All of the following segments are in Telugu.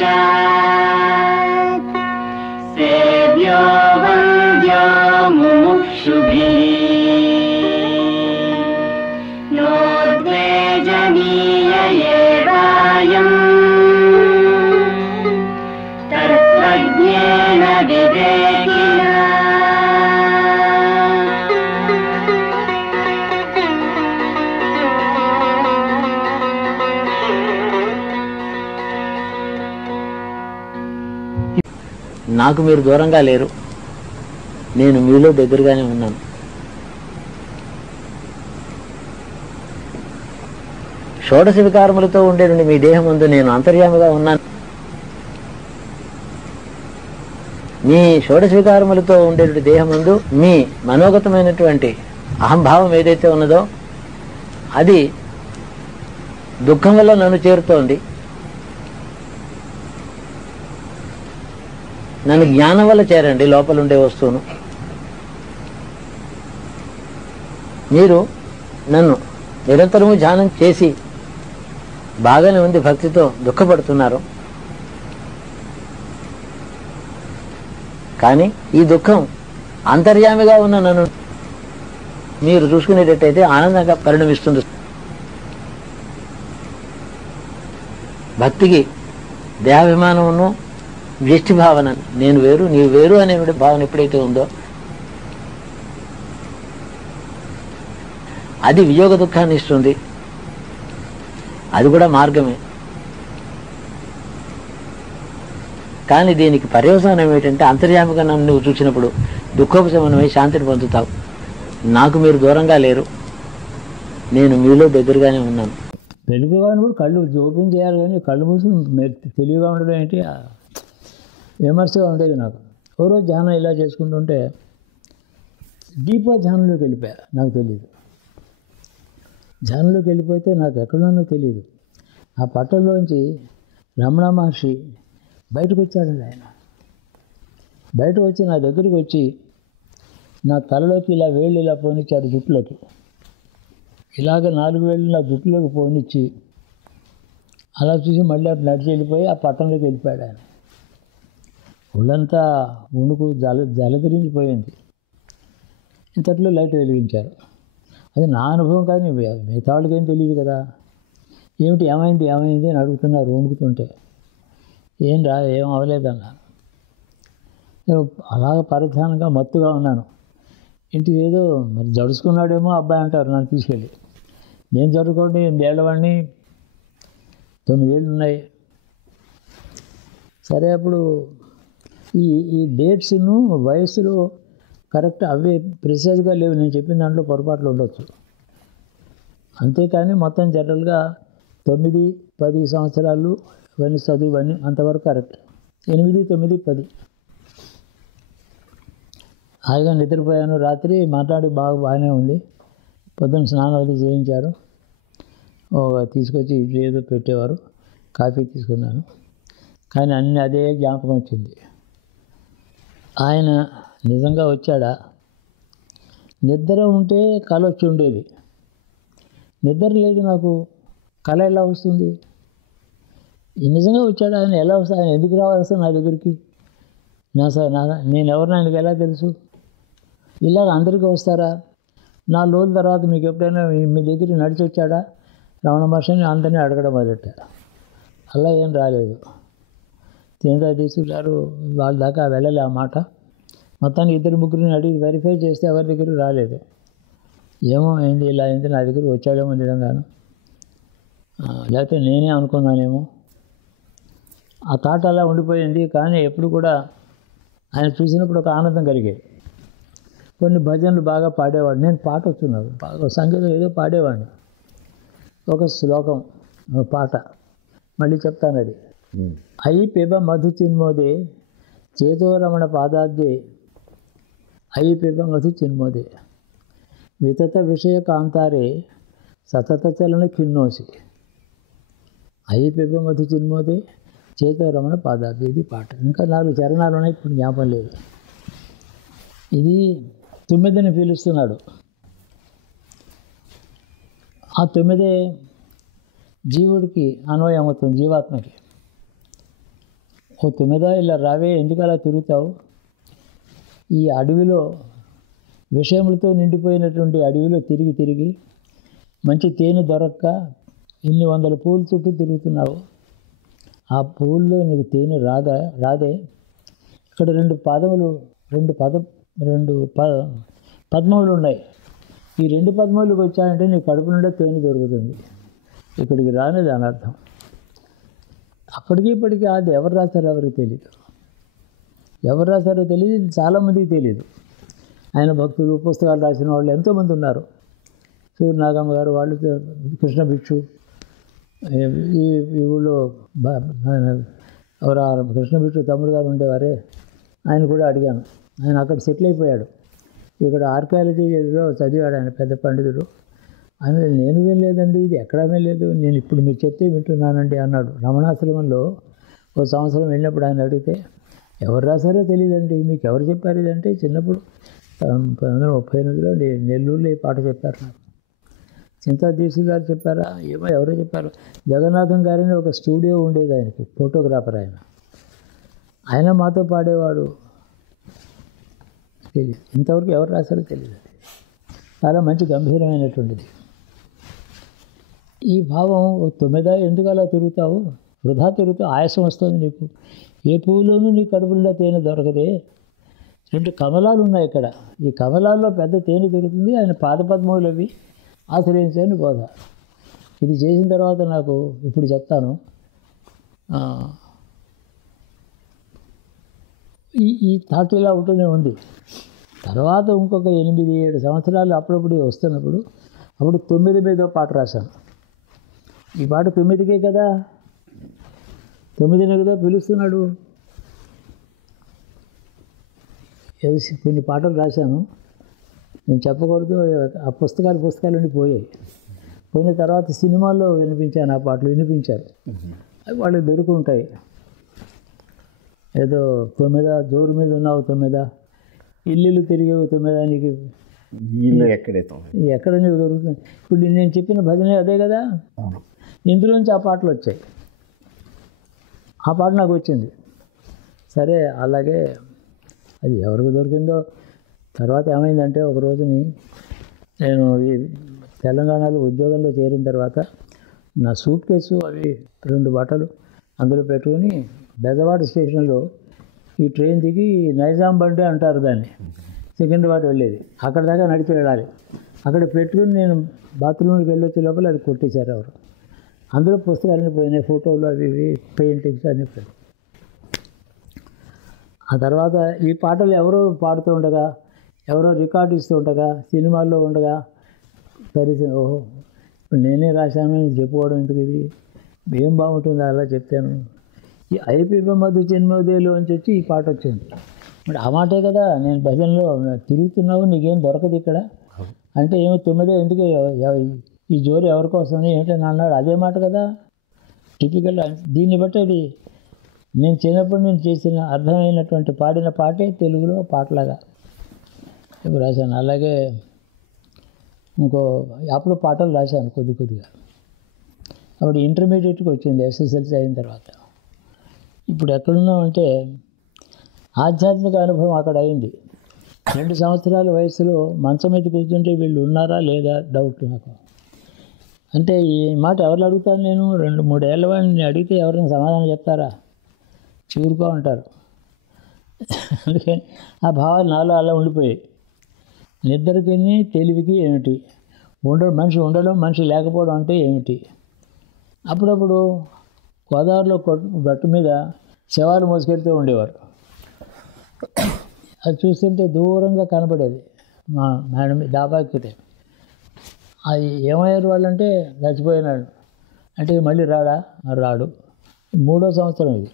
साक्षात् सेव्यो वन्द्यो मुमुक्षुभिः नोद्वेजनीय एवायम् तत्त्वज्ञेन विवेकिना। నాకు మీరు దూరంగా లేరు, నేను మీలో దగ్గరగానే ఉన్నాను. షోడశ వికారములతో ఉండేటువంటి మీ దేహం ముందు నేను అంతర్యామిగా ఉన్నాను. మీ షోడశ వికారములతో ఉండేటువంటి దేహం ముందు మీ మనోగతమైనటువంటి అహంభావం ఏదైతే ఉన్నదో అది దుఃఖం వల్ల నన్ను చేరుతోంది. నన్ను జ్ఞానం వల్ల చేరండి లోపల ఉండే వస్తువును. మీరు నన్ను నిరంతరము ధ్యానం చేసి బాగానే ఉంది భక్తితో దుఃఖపడుతున్నారు. కానీ ఈ దుఃఖం అంతర్యామిగా ఉన్న నన్ను మీరు చూసుకునేటట్టయితే ఆనందంగా పరిణమిస్తుంది. భక్తికి దేహాభిమానమును వ్యష్టి భావన, నేను వేరు నీవు వేరు అనే భావన ఎప్పుడైతే ఉందో అది వియోగ దుఃఖాన్ని ఇస్తుంది. అది కూడా మార్గమే. కానీ దీనికి పర్యవసానం ఏమిటంటే అంతర్యామిగా నన్ను నువ్వు చూసినప్పుడు దుఃఖోపశమనమై శాంతిని పొందుతావు. నాకు మీరు దూరంగా లేరు, నేను మీలో దగ్గరగానే ఉన్నాను. వెలుగుగాను కూడా కళ్ళు ఓపెన్ చేయాలి, కానీ కళ్ళు మూసి తెలివిగా ఉండడం ఏంటి విమర్శగా ఉండేది నాకు. ఓ రోజు ధ్యానం ఇలా చేసుకుంటుంటే డీప్గా ధ్యానంలోకి వెళ్ళిపోయా. నాకు తెలియదు, ధ్యానంలోకి వెళ్ళిపోతే నాకు ఎక్కడున్నానో తెలియదు. ఆ పట్టణంలోంచి రమణ మహర్షి బయటకు వచ్చాడండి. ఆయన బయటకు వచ్చి నా దగ్గరికి వచ్చి నా తలలోకి ఇలా వేళ్ళు ఇలా పోనిచ్చాడు, జుట్టులోకి ఇలాగ 4 వేళ్ళు నా జుట్టులోకి పోనిచ్చి అలా చూసి మళ్ళీ అటు నడిచి వెళ్ళిపోయి ఆ పట్టణంలోకి వెళ్ళిపోయాడు. ఆయన ఒళ్ళంతా ఉణుకు జలధరించిపోయింది. ఇంతట్లో లైట్ వెలిగించారు. అది నా అనుభవం, కానీ మిగతా వాళ్ళకి ఏం తెలియదు కదా. ఏమిటి ఏమైంది ఏమైంది అని అడుగుతున్నారు వణుకుతుంటే. ఏం అవ్వలేదన్నాను. అలాగ పరిధ్యానంగా మత్తుగా ఉన్నాను. ఇంటికి ఏదో మరి జడుచుకున్నాడేమో అబ్బాయి అంటారు నన్ను తీసుకెళ్ళి. నేను జడుకోండి 8 ఏళ్ళవాడిని, 9 ఏళ్ళు ఉన్నాయి. సరే అప్పుడు ఈ డేట్స్ను వయస్సులు కరెక్ట్ అవే ప్రిసైజ్గా లేవు. నేను చెప్పిన దాంట్లో పొరపాట్లు ఉండొచ్చు. అంతేకాని మొత్తం జనరల్గా 9-10 సంవత్సరాలు ఇవన్నీ చదువు ఇవన్నీ అంతవరకు కరెక్ట్. 8, 9, 10 హాయిగా నిద్రపోయాను. రాత్రి మాట్లాడి బాగానే ఉంది. పొద్దున్న స్నానం అది చేయించారు. తీసుకొచ్చి ఇడ్లీ ఏదో పెట్టేవారు, కాఫీ తీసుకున్నాను. కానీ అన్నీ అదే జ్ఞాపకం వచ్చింది. ఆయన నిజంగా వచ్చాడా? నిద్ర ఉంటే కళ వచ్చి ఉండేది. నిద్ర లేదు నాకు, కళ ఎలా వస్తుంది? నిజంగా వచ్చాడా? ఆయన ఎలా వస్తాడు? ఆయన ఎందుకు రావాల్సి నా దగ్గరికి? నేను ఎవరిని ఆయనకి ఎలా తెలుసు? ఇలాగ అందరికీ వస్తారా? 4 రోజుల తర్వాత మీకు ఎప్పుడైనా మీ దగ్గరికి నడిచి వచ్చాడా రమణ మహర్షిని అందరినీ అడగడం మొదలెట్టారు. అలా ఏం రాలేదు. తినదా తీసుకురారు, వాళ్ళ దాకా వెళ్ళలే ఆ మాట. మొత్తానికి 2-3 అడిగి వెరిఫై చేస్తే ఎవరి దగ్గరికి రాలేదు. ఏమో అయింది, ఇలా అయింది, నా దగ్గరికి వచ్చాడేమో నిజంగాను, లేకపోతే నేనే అనుకున్నానేమో. ఆ థాట్ అలా ఉండిపోయింది. కానీ ఎప్పుడు కూడా ఆయన చూసినప్పుడు ఒక ఆనందం కలిగేది. కొన్ని భజనలు బాగా పాడేవాడు. నేను పాట వచ్చున్నాను, బాగా సంగీతం ఏదో పాడేవాడిని. ఒక శ్లోకం, ఒక పాట మళ్ళీ చెప్తాను. అది అయి పిబ మధు చిన్మోదే చేతో రమణ పాదాబ్దే, అయి పిబ మధు చిన్మోదే వితత విషయ కాంతారే సతత చలన ఖిన్నోసి, అయి పిబ మధు చిన్మోదే చేతో రమణ పాదాబ్దే. ఇది పాట. ఇంకా 4 చరణాలు ఉన్నాయి, ఇప్పుడు జ్ఞాపకం లేదు. ఇది 9ని పిలుస్తున్నాడు. ఆ 9 జీవుడికి అన్వయం అవుతుంది, జీవాత్మకి. ఓ తుమ్మెద ఇలా రావే, ఎందుకు అలా తిరుగుతావు? ఈ అడవిలో విషయములతో నిండిపోయినటువంటి అడవిలో తిరిగి తిరిగి మంచి తేనె దొరక్క ఇన్ని వందల పూల చుట్టూ తిరుగుతున్నావు. ఆ పూల్లో నీకు తేనె రాదే? ఇక్కడ రెండు పద్మములు ఉన్నాయి. ఈ 2 పద్మములకు వచ్చాయంటే నీ కడుపు నుండే తేనె దొరుకుతుంది. ఇక్కడికి రానేది అని అర్థం. అప్పటికి ఇప్పటికీ అది ఎవరు రాశారో ఎవరికి తెలియదు. ఎవరు రాశారో తెలియదు, ఇది చాలామందికి తెలియదు. ఆయన భక్తులు, పుస్తకాలు రాసిన వాళ్ళు ఎంతోమంది ఉన్నారు. సూర్యనాగమ్మ గారు, వాళ్ళు, కృష్ణ భిక్షు, ఈ ఊళ్ళో ఎవరు కృష్ణ భిక్షు తమ్ముడు గారు ఉండేవారే, ఆయన కూడా అడిగాను. ఆయన అక్కడ సెటిల్ అయిపోయాడు. ఇక్కడ ఆర్కియాలజీలో చదివాడు, ఆయన పెద్ద పండితుడు. ఆయన నేను వినలేదండి, ఇది ఎక్కడా వినలేదు, నేను ఇప్పుడు మీరు చెప్తే వింటున్నానండి అన్నాడు. రమణాశ్రమంలో ఓ సంవత్సరం వెళ్ళినప్పుడు ఆయన అడిగితే, ఎవరు రాశారో తెలియదండి, మీకు ఎవరు చెప్పారు ఇదంటే, చిన్నప్పుడు 1938లో నెల్లూరులో ఈ పాట చెప్పారు నాకు. చింతాదీశి గారు చెప్పారా ఏమో, ఎవరో చెప్పారు. జగన్నాథం గారిని ఒక స్టూడియో ఉండేది ఆయనకి, ఫోటోగ్రాఫర్ ఆయన. ఆయన మాతో పాడేవాడు. తెలియదు, ఇంతవరకు ఎవరు రాశారో తెలియదు. చాలా మంచి గంభీరమైనటువంటిది ఈ భావం. తుమ్మెద ఎందుకు అలా తిరుగుతావు? వృధా తిరుగుతావు, ఆయాసం వస్తుంది నీకు. ఏ పువ్వులోనూ నీ కడుపులో తేనె దొరకదే. 2 కమలాలు ఉన్నాయి ఇక్కడ. ఈ కమలాల్లో పెద్ద తేనె దొరుకుతుంది. ఆయన పాదపద్మములు అవి ఆశ్రయించని బోధ. ఇది చేసిన తర్వాత నాకు ఇప్పుడు చెప్తాను. ఈ థాట్ ఇలా ఉంటూనే ఉంది. తర్వాత ఇంకొక 8-7 సంవత్సరాలు అప్పుడప్పుడు వస్తున్నప్పుడు అప్పుడు 9 మీద పాట రాశాను. ఈ పాట 9కే కదా, 9నే కదా పిలుస్తున్నాడు. కొన్ని పాటలు రాశాను, నేను చెప్పకూడదు. ఆ పుస్తకాలన్నీ పోయాయి. పోయిన తర్వాత సినిమాల్లో వినిపించాను, ఆ పాటలు వినిపించారు. అవి వాళ్ళకి దొరుకుంటాయి. ఏదో 9 జోరు మీద ఉన్నావు 9, ఇల్లు తిరిగేవు 9, నీకు ఎక్కడ నీకు దొరుకుతుంది. ఇప్పుడు నేను చెప్పిన భజనే అదే కదా. ఇందులోంచి ఆ పాటలు వచ్చాయి. ఆ పాట నాకు వచ్చింది. సరే, అలాగే అది ఎవరికి దొరికిందో. తర్వాత ఏమైందంటే, ఒక రోజుని నేను ఈ తెలంగాణలో ఉద్యోగంలో చేరిన తర్వాత నా సూట్ కేసు అవి 2 బట్టలు అందులో పెట్టుకుని బెజవాడ స్టేషన్లో ఈ ట్రైన్ దిగి నైజాం బండి అంటారు దాన్ని, సికింద్రాబాద్ వెళ్ళేది. అక్కడ దాకా నడిచి వెళ్ళాలి. అక్కడ పెట్టుకుని నేను బాత్రూమ్కి వెళ్ళొచ్చే లోపల అది కొట్టేశారు ఎవరు. అందులో పుస్తకాలన్నీ పోయినాయి, ఫోటోలు అవి ఇవి, పెయింటింగ్స్ అన్నీ పోయినాయి. ఆ తర్వాత ఈ పాటలు ఎవరో పాడుతూ ఉండగా, ఎవరో రికార్డు ఇస్తూ ఉండగా, సినిమాల్లో ఉండగా తెలిసి, ఓహో నేనే రాశానని చెప్పుకోవడం ఎందుకు, ఇది ఏం బాగుంటుంది అలా చెప్తాను. ఈ ఐపీపీ మధు జన్మోదయలోంచి వచ్చి ఈ పాట వచ్చింది. మరి ఆ మాటే కదా, నేను భజనలో తిరుగుతున్నావు, నీకేం దొరకదు ఇక్కడ అంటే, ఏమో 9 ఎందుకు, ఈ జోరు ఎవరికోసం ఏమిటని అన్నాడు. అదే మాట కదా టిపికల్. దీన్ని బట్టి అది నేను చిన్నప్పుడు నేను చేసిన అర్థమైనటువంటి పాడిన పాటే తెలుగులో పాటలాగా ఇప్పుడు రాశాను. అలాగే అప్పుడు పాటలు రాశాను కొద్దిగా. అప్పుడు ఇంటర్మీడియట్కి వచ్చింది, ఎస్ఎస్ఎల్సీ అయిన తర్వాత. ఇప్పుడు ఎక్కడున్నామంటే ఆధ్యాత్మిక అనుభవం అక్కడ అయింది. 2 సంవత్సరాల వయసులో మంచం మీద కూర్చుంటే వీళ్ళు ఉన్నారా లేదా డౌట్ నాకు. అంటే ఈ మాట ఎవరు అడుగుతాను నేను? 2-3 ఏళ్ళ వాడిని అడిగితే ఎవరైనా సమాధానం చెప్తారా? చివురుకో ఉంటారు. అందుకని ఆ భావాలు నాలో అలా ఉండిపోయాయి. నిద్రకి తెలివికి ఏమిటి, మనిషి ఉండడం మనిషి లేకపోవడం అంటే ఏమిటి. అప్పుడప్పుడు గోదావరిలో గట్టు మీద శవాలు మోసుకెడుతూ ఉండేవారు. అది చూస్తుంటే దూరంగా కనపడేది. మా మేడం డాబా ఎక్కితే అది ఏమయ్యారు వాళ్ళంటే, చచ్చిపోయినాడు అంటే మళ్ళీ రాడు. 3వ సంవత్సరం ఇది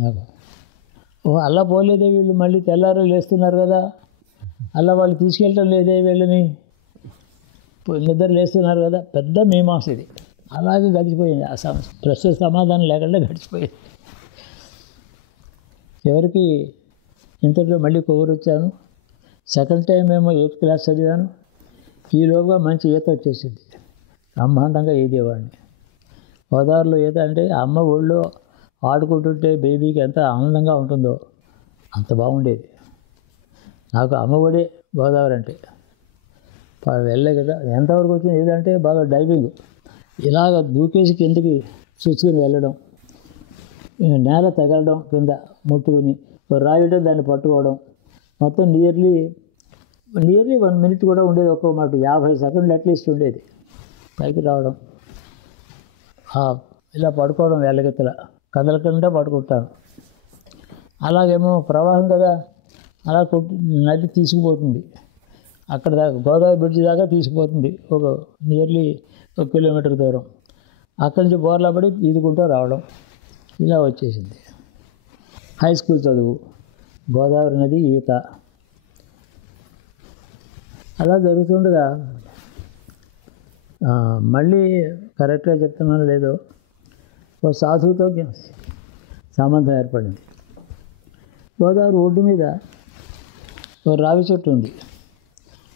నాకు. అలా పోలేదే వీళ్ళు, మళ్ళీ తెల్లారు లేస్తున్నారు కదా, అలా వాళ్ళు తీసుకెళ్ళటం లేదే వీళ్ళని, నిద్ర లేస్తున్నారు కదా. పెద్ద మీమాంస ఇది. అలాగే గడిచిపోయింది. ఆ ప్రశ్న సమాధానం లేకుండా గడిచిపోయింది. చివరికి ఇంతలో మళ్ళీ కొవ్వూరు వచ్చాను. సెకండ్ టైం ఏమో 8th క్లాస్ చదివాను. ఈలోగా మంచి ఈత వచ్చేసింది. బ్రహ్మాండంగా ఈదేవాడిని. గోదావరిలో ఈత అంటే అమ్మ ఒళ్ళో ఆడుకుంటుంటే బేబీకి ఎంత ఆనందంగా ఉంటుందో అంత బాగుండేది. నాకు అమ్మఒడే గోదావరి అంటే. వెళ్ళే కదా ఎంతవరకు వచ్చింది ఏదంటే బాగా డైవింగ్, ఇలాగ దూకేసి కిందకి చూసుకుని వెళ్ళడం, నేల తగలడం, కింద ముట్టుకుని రాయడం, దాన్ని పట్టుకోవడం, మొత్తం నియర్లీ 1 minute కూడా ఉండేది. ఒక్కో మాట 50 సెకండ్లు అట్లీస్ట్ ఉండేది. పైకి రావడం, ఇలా పడుకోవడం, వెళ్ళగెత్తల కదలకుండా పడుకుంటాను. అలాగేమో ప్రవాహం కదా, అలా నది తీసుకుపోతుంది అక్కడ దాకా, గోదావరి బ్రిడ్జ్ దాకా తీసుకుపోతుంది. ఒక నియర్లీ 1 కిలోమీటర్ దూరం. అక్కడి నుంచి బోర్లా పడి ఈదుకుంటూ రావడం, ఇలా వచ్చేసింది. హై స్కూల్ చదువు, గోదావరి నది, ఈత, అలా జరుగుతుండగా మళ్ళీ కరెక్ట్గా చెప్తున్నాను లేదో, ఓ సాధువుతో సంబంధం ఏర్పడింది. గోదావరి ఒడ్డు మీద ఓ రావి చెట్టు ఉంది.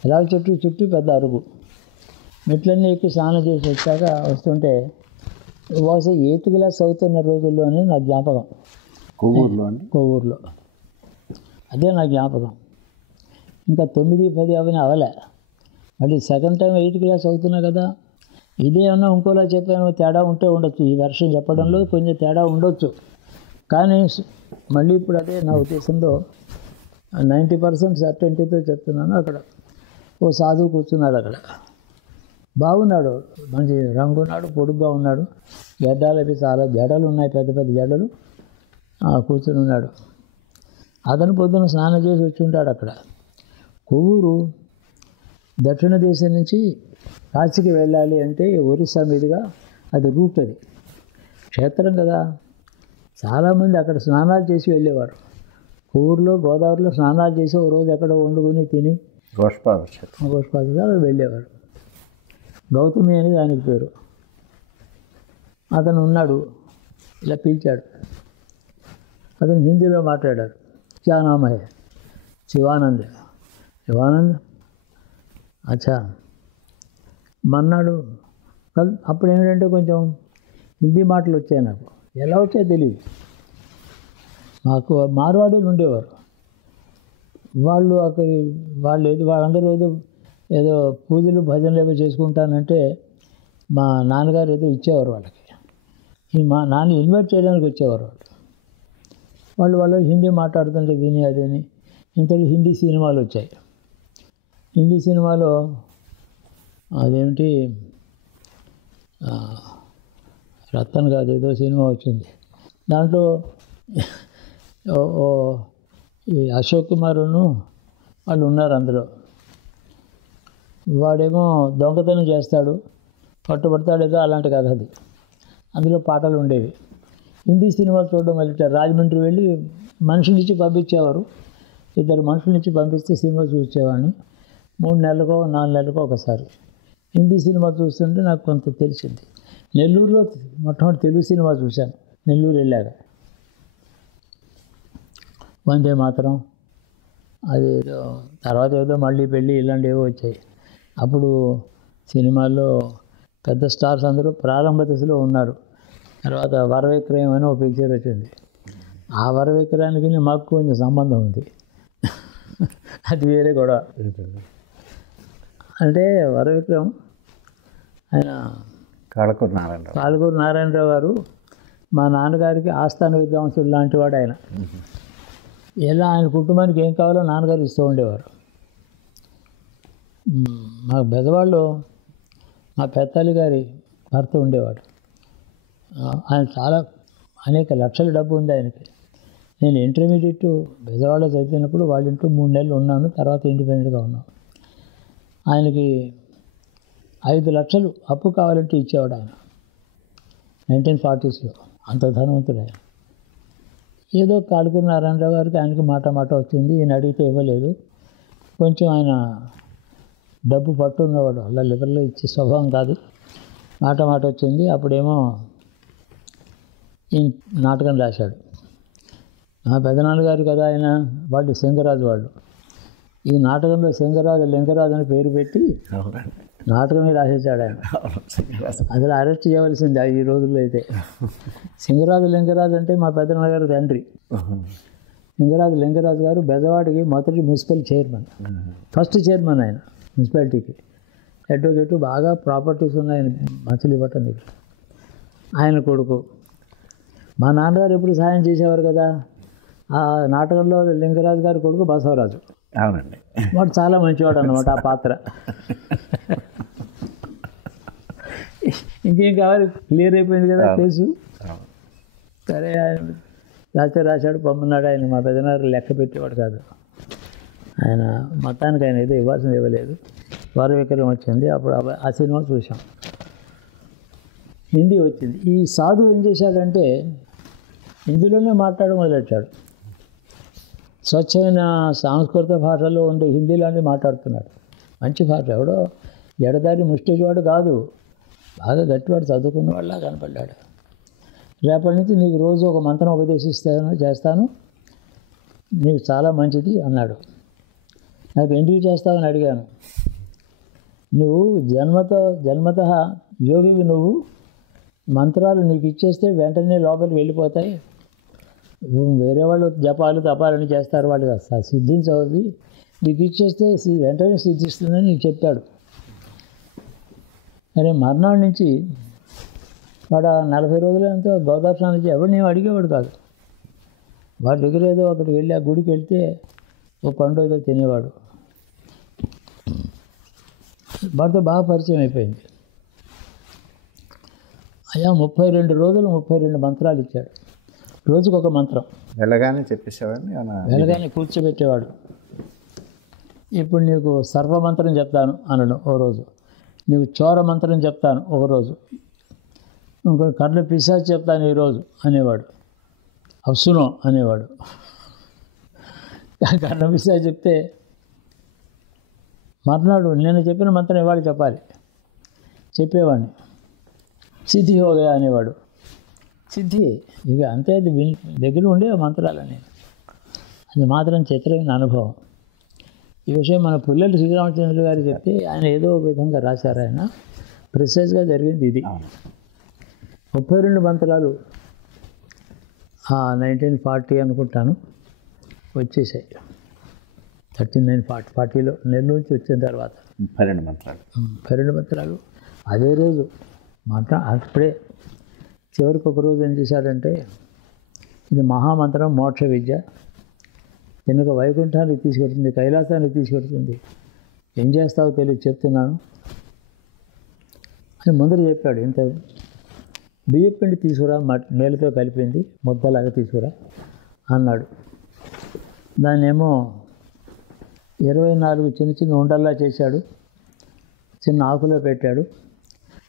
రావి చెట్టు చుట్టూ పెద్ద అరుగు. మెట్లన్నీ ఎక్కి స్నానం చేసి వచ్చాక వస్తుంటే బహుశా 8th క్లాస్ చదువుతున్న రోజుల్లోనే నా జ్ఞాపకం. కొవ్వూరులో అదే నా జ్ఞాపకం. ఇంకా 9, 10 అవన్నీ అవలే. మళ్ళీ సెకండ్ టైం 8th క్లాస్ చదువుతున్నా కదా, ఇదే అన్నా ఇంకోలా చెప్పాను, తేడా ఉంటే ఉండొచ్చు. ఈ వర్షం చెప్పడంలో కొంచెం తేడా ఉండొచ్చు. కానీ మళ్ళీ ఇప్పుడు అదే నా ఉద్దేశంలో 90% సర్టెంటీతో చెప్తున్నాను. అక్కడ ఓ సాధువు కూర్చున్నాడు. అక్కడ బాగున్నాడు, మంచి రంగు ఉన్నాడు, పొడుగ్గా ఉన్నాడు, గడ్డాలు అవి చాలా జడలు ఉన్నాయి, పెద్ద పెద్ద జడలు. కూర్చుని ఉన్నాడు. అతను పొద్దున స్నానం చేసి వచ్చి ఉంటాడు. అక్కడ కొవ్వూరు దక్షిణ దేశం నుంచి కాశీకి వెళ్ళాలి అంటే ఒరిస్సా మీదుగా అది రూట్, అది క్షేత్రం కదా. చాలామంది అక్కడ స్నానాలు చేసి వెళ్ళేవారు. ఊరిలో గోదావరిలో స్నానాలు చేసి ఒక రోజు ఎక్కడ వండుకొని తిని గోష్పాదగా వెళ్ళేవారు. గౌతమి అని దానికి పేరు. అతను ఉన్నాడు, ఇలా పిలిచాడు. అతను హిందీలో మాట్లాడారు. క్యా నామ్ హై? శివానంద్. శివానంద్, అచ్చా మన్నాడు. అప్పుడు ఏమిటంటే కొంచెం హిందీ మాటలు వచ్చాయి నాకు, ఎలా వచ్చాయో తెలియదు. మాకు మార్వాడీలు ఉండేవారు. వాళ్ళందరూ ఏదో పూజలు భజనలు ఏవో చేసుకుంటానంటే మా నాన్నగారు ఏదో ఇచ్చేవారు వాళ్ళకి. మా నాన్న ఇన్వైట్ చేయడానికి వచ్చేవారు వాళ్ళు హిందీ మాట్లాడుతుంటే విని అదేని. ఇంతలో హిందీ సినిమాలు వచ్చాయి. హిందీ సినిమాలో అదేమిటి రతన్ కాదు, ఏదో సినిమా వచ్చింది. దాంట్లో ఈ అశోక్ కుమారును వాళ్ళు ఉన్నారు అందులో. వాడేమో దొంగతనం చేస్తాడు, పట్టుబడతాడు, ఏదో అలాంటి కథ అది. అందులో పాటలు ఉండేవి. హిందీ సినిమాలు చూడడం వల్ల రాజమండ్రి వెళ్ళి మనుషులిచ్చి పంపించేవారు. 2 మనుషులనిచ్చి పంపిస్తే సినిమా చూసేవాడిని. 3 నెలలకో 4 నెలలకో ఒకసారి. హిందీ సినిమా చూస్తుంటే నాకు కొంత తెలిసింది. నెల్లూరులో మొట్టమొదటి తెలుగు సినిమా చూశాను నెల్లూరు వెళ్ళాక. వందే మాతరం, అదేదో తర్వాత ఏదో మళ్ళీ పెళ్ళి ఇలాంటివి ఏవో వచ్చాయి. అప్పుడు సినిమాల్లో పెద్ద స్టార్స్ అందరూ ప్రారంభ దశలో ఉన్నారు. తర్వాత వరవిక్రయం అని ఒక పిక్చర్ వచ్చింది. ఆ వరవిక్రయానికి మాకు కొంచెం సంబంధం ఉంది. అది వేరే గొడవ. అంటే వరవిక్రయం ఆయన కాళకూరు నారాయణరావు గారు మా నాన్నగారికి ఆస్థాన విద్వాంసుడు లాంటి వాడు ఆయన. ఎలా ఆయన కుటుంబానికి ఏం కావాలో నాన్నగారు ఇస్తూ ఉండేవారు. మా బెదవాళ్ళు మా పెత్తాలి గారి భర్త ఉండేవాడు. ఆయన చాలా అనేక లక్షల డబ్బు ఉంది ఆయనకి. నేను ఇంటర్మీడియట్ బెజవాడలో చదివినప్పుడు వాళ్ళ ఇంట్లో 3 నెలలు ఉన్నాను. తర్వాత ఇండిపెండెంట్గా ఉన్నాను. ఆయనకి 5 లక్షలు అప్పు కావాలంటే ఇచ్చేవాడు ఆయన 1940s. అంత ధనవంతుడు ఆయన. ఏదో కాళకూరు నారాయణరావు గారికి ఆయనకి మాట వచ్చింది. ఈయన అడిగితే ఇవ్వలేదు. కొంచెం ఆయన డబ్బు పట్టున్నవాడు, అలా లిబర్లో ఇచ్చే స్వభావం కాదు. మాట వచ్చింది. అప్పుడేమో ఈయన నాటకం రాశాడు. మా పెదనాన్నగారు కదా ఆయన, వాళ్ళు సింగరాజు వాళ్ళు. ఈ నాటకంలో సింగరాజు లింగరాజు అని పేరు పెట్టి నాటకమే రాసేసాడు ఆయన. అసలు అరెస్ట్ చేయవలసింది ఈ రోజుల్లో అయితే. సింగరాజు లింగరాజు అంటే మా పెద్దనాన్నగారు తండ్రి. లింగరాజు లింగరాజు గారు బెజవాడికి మొదటి మున్సిపల్ చైర్మన్, ఫస్ట్ చైర్మన్ ఆయన మున్సిపాలిటీకి. అడ్వకేటు, బాగా ప్రాపర్టీస్ ఉన్నాయి మచిలీపట్నం దగ్గర. ఆయన కొడుకు. మా నాన్నగారు ఎప్పుడు సాయం చేసేవారు కదా. ఆ నాటకంలో లింగరాజు గారి కొడుకు బసవరాజు. అవునండి. వాడు చాలా మంచివాడు అన్నమాట ఆ పాత్ర. ఇంకేం కావాలి, క్లియర్ అయిపోయింది కదా కేసు. సరే ఆయన రాశాడు పంపన్నాడు. ఆయన మా పెద్దనారు లెక్క పెట్టేవాడు కాదు. ఆయన మొత్తానికి ఆయన ఏదో ఇవ్వాల్సింది ఇవ్వలేదు. వారవిక్రయం వచ్చింది, అప్పుడు ఆ సినిమా చూసాం. హిందీ వచ్చింది. ఈ సాధువు ఏం చేశాడంటే హిందీలోనే మాట్లాడడం మొదలెట్టాడు. స్వచ్ఛమైన సంస్కృత భాషలో ఉండే హిందీలోనే మాట్లాడుతున్నాడు. మంచి భాష. ఎవడో ఎడదారి ముష్టేవాడు కాదు, బాగా గట్టివాడు, చదువుకున్నవాళ్ళ కనపడ్డాడు. రేపటి నుంచి నీకు రోజు ఒక మంత్రం చేస్తాను, నీకు చాలా మంచిది అన్నాడు. నాకు ఎందుకు చేస్తావని అడిగాను. నువ్వు జన్మత యోగివి, నువ్వు మంత్రాలు నీకు ఇచ్చేస్తే వెంటనే లోపలికి వెళ్ళిపోతాయి. వేరే వాళ్ళు జపాలు తపాలని చేస్తారు, వాళ్ళు సిద్ధించవి, నీకు ఇచ్చేస్తే వెంటనే సిద్ధిస్తుందని నీకు చెప్పాడు. అరే మర్నాడు నుంచి వాడు 40 రోజులు ఎంతో గోదావరి స్నానం నుంచి ఎవరు నేను అడిగేవాడు కాదు. వాడి దగ్గర ఏదో అక్కడికి వెళ్ళి ఆ గుడికి వెళ్తే ఓ పండు ఏదో తినేవాడు. వాడితో బాగా పరిచయం అయిపోయింది. అయ్యా 32 రోజులు 32 మంత్రాలు ఇచ్చాడు. రోజుకు ఒక మంత్రం. వెళ్ళగానే చెప్పేసేవాడిని. వెళ్ళగానే కూర్చోబెట్టేవాడు. ఇప్పుడు నీకు సర్వమంత్రం చెప్తాను అనడం ఓ రోజు, నీకు చోర మంత్రం చెప్తాను ఒక రోజు, ఇంకో కర్ణ పిశాచి చెప్తాను ఈరోజు అనేవాడు. అసునో అనేవాడు. కర్ణ పిశాచి చెప్తే మర్నాడు నేను చెప్పిన మంత్రం ఇవాళ చెప్పాలి. చెప్పేవాడిని. సిద్ధి హోగా అనేవాడు. సిద్ధి ఇక అంతే. అది దగ్గర ఉండే మంత్రాలని. అది మాత్రం చిత్రమైన అనుభవం. ఈ విషయం మన పుల్లెలు శ్రీరామచంద్ర గారు చెప్తే ఆయన ఏదో ఒక విధంగా రాశారు. ఆయన ప్రిసైజ్గా జరిగింది ఇది. 32 మంత్రాలు 1940 అనుకుంటాను వచ్చేసాయి. 3940లో నెల్లూరు నుంచి వచ్చిన తర్వాత 32 మంత్రాలు అదే రోజు అప్పుడే. చివరికి ఒక రోజు ఏం చేశాడంటే, ఇది మహామంత్రం, మోక్ష విద్య, వెనుక వైకుంఠానికి తీసుకెడుతుంది, కైలాసానికి తీసుకెడుతుంది, ఏం చేస్తావో తెలియదు చెప్తున్నాను అని ముందర చెప్పాడు. ఇంత బియ్యం పిండి తీసుకురా, నీళ్ళతో కలిపింది ముద్దలాగా తీసుకురా అన్నాడు. దాన్నేమో 24 చిన్న చిన్న ఉండల్లా చేశాడు, చిన్న ఆకులో పెట్టాడు.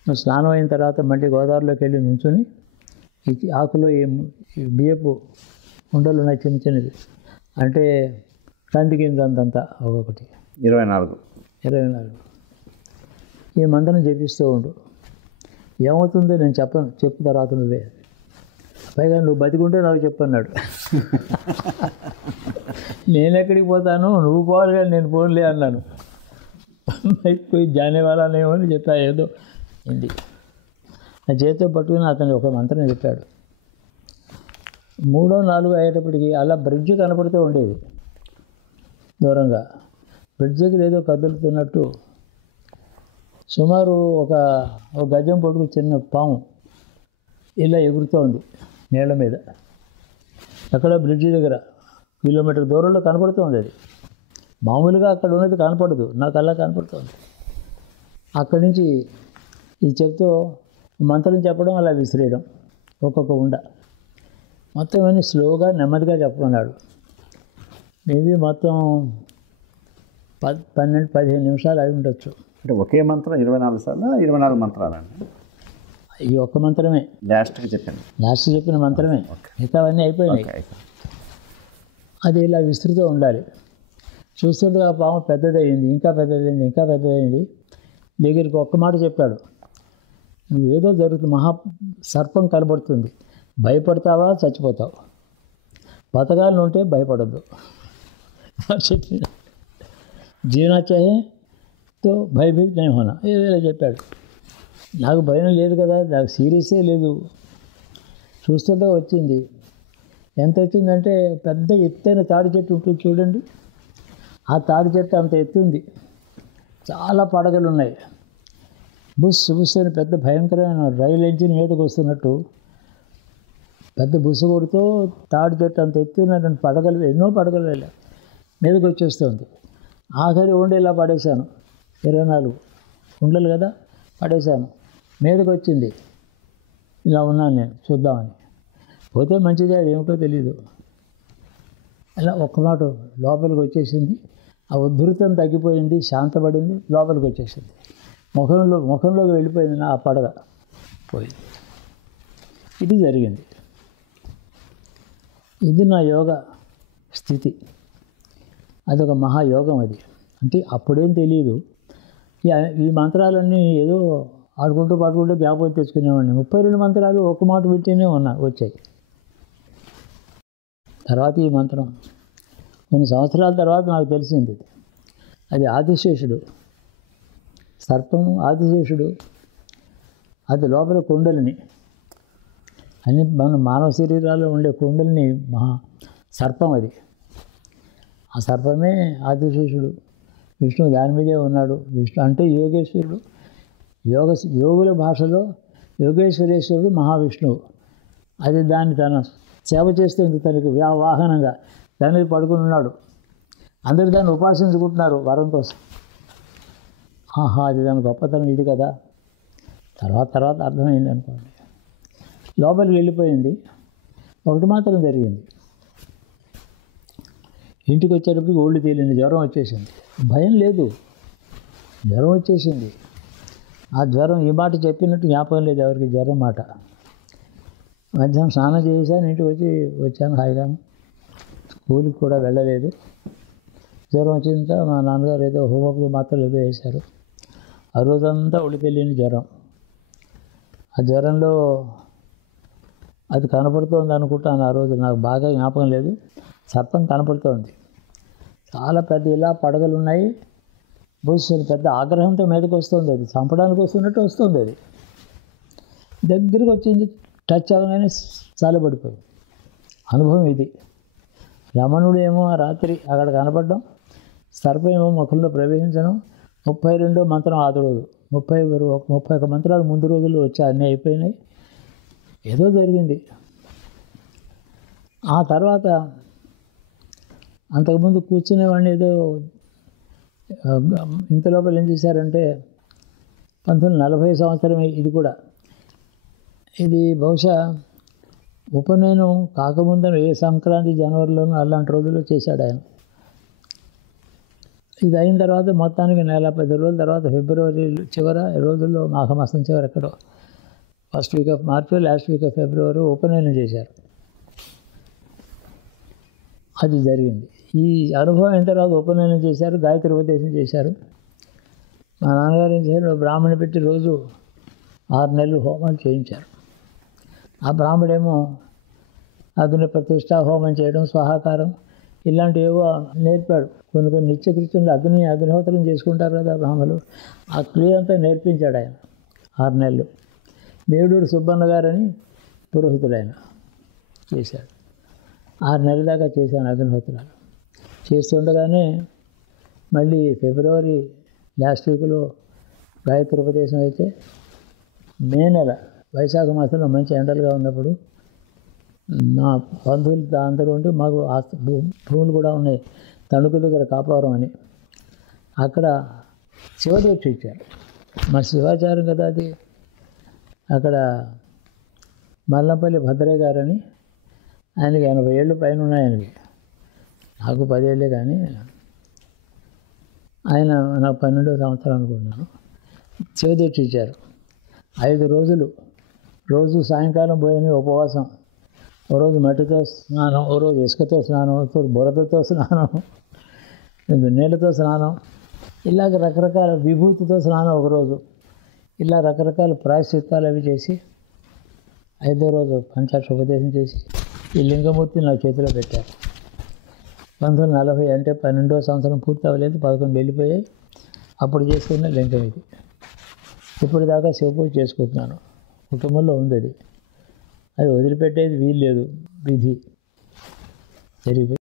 నువ్వు స్నానం అయిన తర్వాత మళ్ళీ గోదావరిలోకి వెళ్ళి నుంచుని ఈ ఆకులో ఈ బియ్యపు ఉండలు ఉన్నాయి చిన్న చిన్నవి, అంటే కంది కింద అంతంతా ఒక్కొక్కటి 24 ఈ మంత్రం చెప్పిస్తూ ఉండు. ఏమవుతుందో నేను చెప్పను, చెప్పు తర్వాత నువ్వే. పైగా నువ్వు బతికుంటే నాకు చెప్పన్నాడు. నేను ఎక్కడికి పోతాను, నువ్వు పోవాలి కానీ నేను పోన్లే అన్నాను. పోయి జానేవాళ్ళనేమో అని చెప్పా ఏదో హిందీ. నా చేతితో పట్టుకుని అతను ఒక మంత్రం చెప్పాడు. 3, 4 అయ్యేటప్పటికి అలా బ్రిడ్జ్ కనపడుతూ ఉండేది దూరంగా. బ్రిడ్జ్ దగ్గర ఏదో కదులుతున్నట్టు సుమారు ఒక గజం పొడుగు చిన్న పాము ఇలా ఎగురుతోంది నీళ్ళ మీద. అక్కడ బ్రిడ్జి దగ్గర కిలోమీటర్ దూరంలో కనపడుతుంది. అది మామూలుగా అక్కడ ఉన్నది కనపడదు, నాకు అలా కనపడుతుంది. అక్కడి నుంచి ఇది చెప్తూ మంత్రం చెప్పడం, అలా విసిరేయడం ఒక్కొక్క ఉండ. మొత్తం అన్నీ స్లోగా నెమ్మదిగా చెప్పమన్నాడు. మేబీ మొత్తం 12-15 నిమిషాలు అయి ఉండొచ్చు. అంటే ఒకే మంత్రం 24 సార్లు 24 మంత్రాలండి. ఈ ఒక్క మంత్రమే లాస్ట్ చెప్పిన మంత్రమే. మిగతావన్నీ అయిపోయినాయి. అది ఇలా విస్తృతూ ఉండాలి. చూస్తుండగా పాము పెద్దదయ్యింది, ఇంకా పెద్దదయ్యింది. దగ్గరికి ఒక్క మాట చెప్పాడు, నువ్వు ఏదో జరుగుతుంది, సర్పం కనబడుతుంది, భయపడతావా చచ్చిపోతావు, బతకాలను ఉంటే భయపడద్దు చెప్పిన. జీనా చాహే తో భయభీతి నేను హోనా ఏదైనా చెప్పాడు. నాకు భయం లేదు కదా, నాకు సీరియసే లేదు. చూస్తుంటే వచ్చింది. ఎంత వచ్చిందంటే పెద్ద ఎత్తైన తాడి చెట్టు ఉంటుంది చూడండి, ఆ తాడి చెట్టు అంత ఎత్తుంది, చాలా పడగలు ఉన్నాయి. బుస్ బుస్ అని పెద్ద భయంకరమైన రైలు ఇంజిన్ మీదకి వస్తున్నట్టు పెద్ద బుస్సు కొడుతూ తాడి చెట్టు అంత ఎత్తున్నటువంటి పడగలు, ఎన్నో పడగలు వెళ్ళాయి, మీదకి వచ్చేస్తుంది. ఆఖరి ఉండేలా పడేశాను, 24 ఉండలు కదా పడేశాను. మీదకి వచ్చింది, ఇలా ఉన్నాను నేను చూద్దామని. పోతే మంచిదే, అది ఏమిటో తెలీదు. అలా ఒక్క మాట లోపలికి వచ్చేసింది. ఆ ఉద్ధృతం తగ్గిపోయింది, శాంతపడింది, లోపలికి వచ్చేసింది. ముఖంలోకి వెళ్ళిపోయింది నా ఆ పడగ పోయింది. ఇది జరిగింది. ఇది నా యోగ స్థితి. అదొక మహాయోగం. అది అంటే అప్పుడేం తెలియదు. ఈ మంత్రాలన్నీ ఏదో ఆడుకుంటూ పాడుకుంటూ జ్ఞాపకం తెచ్చుకునేవాడిని. 32 మంత్రాలు ఒక మాట పెట్టేనే వచ్చాయి. తర్వాత ఈ మంత్రం కొన్ని సంవత్సరాల తర్వాత నాకు తెలిసింది. అది ఆదిశేషుడు, సర్పము ఆదిశేషుడు. అది లోపల కుండలిని, అన్ని మన మానవ శరీరాల్లో ఉండే కుండలిని మహా సర్పం అది. ఆ సర్పమే ఆదిశేషుడు. విష్ణువు దాని మీదే ఉన్నాడు. విష్ణు అంటే యోగేశ్వరుడు. యోగుల భాషలో యోగేశ్వరేశ్వరుడు మహావిష్ణువు. అది దాన్ని తన సేవ చేస్తుంది, తనకి వాహనంగా దాని మీద పడుకుని ఉన్నాడు. అందరూ దాన్ని ఉపాసించుకుంటున్నారు వరం కోసం. ఆహా, అది దాని గొప్పతనం ఇది కదా. తర్వాత అర్థమైంది అనుకోండి. లోపలికి వెళ్ళిపోయింది. ఒకటి మాత్రం జరిగింది. ఇంటికి వచ్చేటప్పటికి ఒళ్ళు తేలింది, జ్వరం వచ్చేసింది. భయం లేదు, జ్వరం వచ్చేసింది. ఆ జ్వరం ఈ మాట చెప్పినట్టు జ్ఞాపకం లేదు ఎవరికి, జ్వరం మాట. మధ్యాహ్నం స్నానం చేశాను, ఇంటికి వచ్చాను హాయిగాను. స్కూల్కి కూడా వెళ్ళలేదు. జ్వరం వచ్చిందంట. మా నాన్నగారు ఏదో హోమియోపతి మాత్రలు ఏదో వేశారు. ఆ రోజంతా ఒళ్ళు తెలియని జ్వరం. ఆ జ్వరంలో అది కనపడుతోంది అనుకుంటాను. ఆ రోజు నాకు బాగా జ్ఞాపకం లేదు. సర్పం కనపడుతోంది, చాలా పెద్ద ఇలా పడగలు ఉన్నాయి. బుస్సుని పెద్ద ఆగ్రహంతో మీదకి వస్తుంది. అది చంపడానికి వస్తున్నట్టు వస్తుంది. అది దగ్గరికి వచ్చింది, టచ్ అవ్వగానే చాలబడిపోయింది. అనుభవం ఇది. రమణుడు ఏమో ఆ రాత్రి అక్కడ కనపడడం, సర్పం ఏమో ముఖంలో ప్రవేశించడం. 32వ మంత్రం ఆది రోజు, 31 మంత్రాలు ముందు రోజుల్లో వచ్చి అన్నీ అయిపోయినాయి. ఏదో జరిగింది. ఆ తర్వాత అంతకుముందు కూర్చునేవాడిని. ఏదో ఇంత లోపల ఏం చేశారంటే 1940 సంవత్సరమే ఇది కూడా. ఇది బహుశా ఉపనయనం కాకముందు ఏ సంక్రాంతి జనవరిలోనూ అలాంటి రోజుల్లో చేశాడు ఆయన. ఇది అయిన తర్వాత మొత్తానికి 10 రోజుల తర్వాత ఫిబ్రవరి చివర రోజుల్లో, మాఘమాసం చివర ఎక్కడో first week off March last week of February ఉపనయనం చేశారు. అది జరిగింది. ఈ అనుభవం అయిన తర్వాత ఉపనయనం చేశారు, గాయత్రి ఉపదేశం చేశారు. మా నాన్నగారు ఏం చేశారు, బ్రాహ్మణి పెట్టి రోజు 6 నెలలు హోమాలు చేయించారు. ఆ బ్రాహ్మడేమో అగ్ని ప్రతిష్ట, హోమం చేయడం, స్వాహాకారం ఇలాంటివేవో నేర్పాడు. కొన్ని నిత్యకృత్యంలో అగ్నిహోత్రం చేసుకుంటారు కదా బ్రాహ్మణులు. ఆ క్రియ అంతా నేర్పించాడు ఆయన 6 నెలలు. మేడూరు సుబ్బన్న గారని పురోహితుడు ఆయన చేశాడు. 6 నెలల దాకా చేశాను అగ్నిహోత్రాలు. చేస్తుండగానే మళ్ళీ ఫిబ్రవరి లాస్ట్ వీక్లో గాయత్రి ఉపదేశం అయితే, మే నెల వైశాఖ మాసంలో మంచి ఎండలుగా ఉన్నప్పుడు మా బంధువులు అందరూ ఉండి, మాకు భూములు కూడా ఉన్నాయి తణుకు దగ్గర కాపవరం అని, అక్కడ శివదీక్ష ఇచ్చారు. మా శివాచారం కదా అది. అక్కడ మల్లంపల్లి భద్రయ్య గారని, ఆయనకి 80 ఏళ్ళు పైన ఉన్నాయి ఆయనకి. నాకు 10 ఏళ్ళే, కానీ ఆయన నాకు 12వ సంవత్సరం అనుకుంటున్నాను. శివదీక్ష ఇచ్చారు. 5 రోజులు, రోజు సాయంకాలం పోయిన ఉపవాసం. ఓ రోజు మట్టితో స్నానం, ఓ రోజు ఇసుకతో స్నానం, ఓ బురదతో స్నానం, నీళ్ళతో స్నానం, ఇలాగ రకరకాల విభూతితో స్నానం ఒకరోజు. ఇలా రకరకాల ప్రాయశ్చిత్తాలు అవి చేసి 5వ రోజు పంచాక్ష ఉపదేశం చేసి ఈ లింగమూర్తిని నా చేతిలో పెట్టారు. 1940 అంటే 12వ సంవత్సరం పూర్తి అవ్వలేదు, 11 వెళ్ళిపోయాయి. అప్పుడు చేసుకున్న లింగం ఇది. ఇప్పటిదాకా శివపూజ చేసుకుంటున్నాను. కుటుంబంలో ఉంది అది. అది వదిలిపెట్టేది వీలు లేదు, విధి జరిగిపోయి